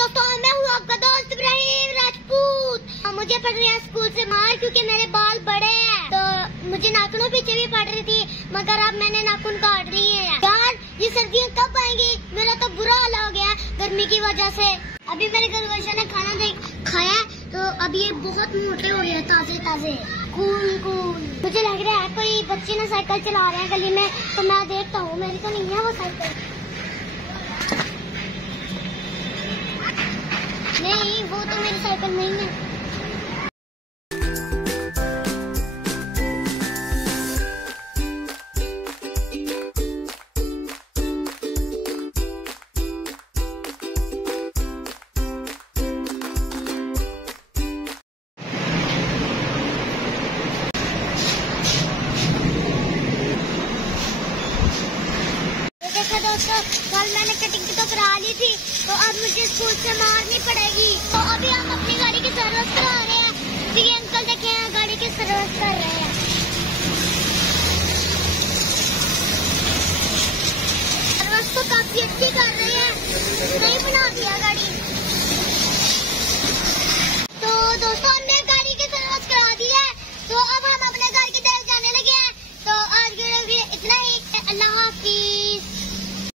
दोस्तों, मैं हूँ आपका दोस्त इब्राहिम राजपूत। मुझे पड़ रही है स्कूल से मार क्योंकि मेरे बाल बड़े हैं। तो मुझे नाखूनों पीछे भी पड़ रही थी, मगर अब मैंने नाखून काट लिए हैं। यार ये सर्दियाँ कब आएंगी? मेरा तो बुरा हाल हो गया गर्मी की वजह से। अभी मेरे घर वाले ने खाना खाया तो अब ये बहुत मोटे हो गए, ताजे ताजे कूल। मुझे लग रहा है कोई बच्चे ना साइकिल चला रहे हैं गली में, तो मैं देखता हूँ। मेरी तो नहीं है वो साइकिल। नहीं, वो तो मेरी साइकिल नहीं है। दोस्तों, कल मैंने कटिंग तो करा ली थी, तो अब मुझे स्कूल से मारनी पड़ेगी। तो अभी हम अपनी गाड़ी की सर्विस करा रहे हैं। तो ये अंकल देखे हैं गाड़ी की सर्विस कर रहे हैं। सर्विस तो काफी अच्छी कर रहे हैं, सही बना दिया गाड़ी। तो दोस्तों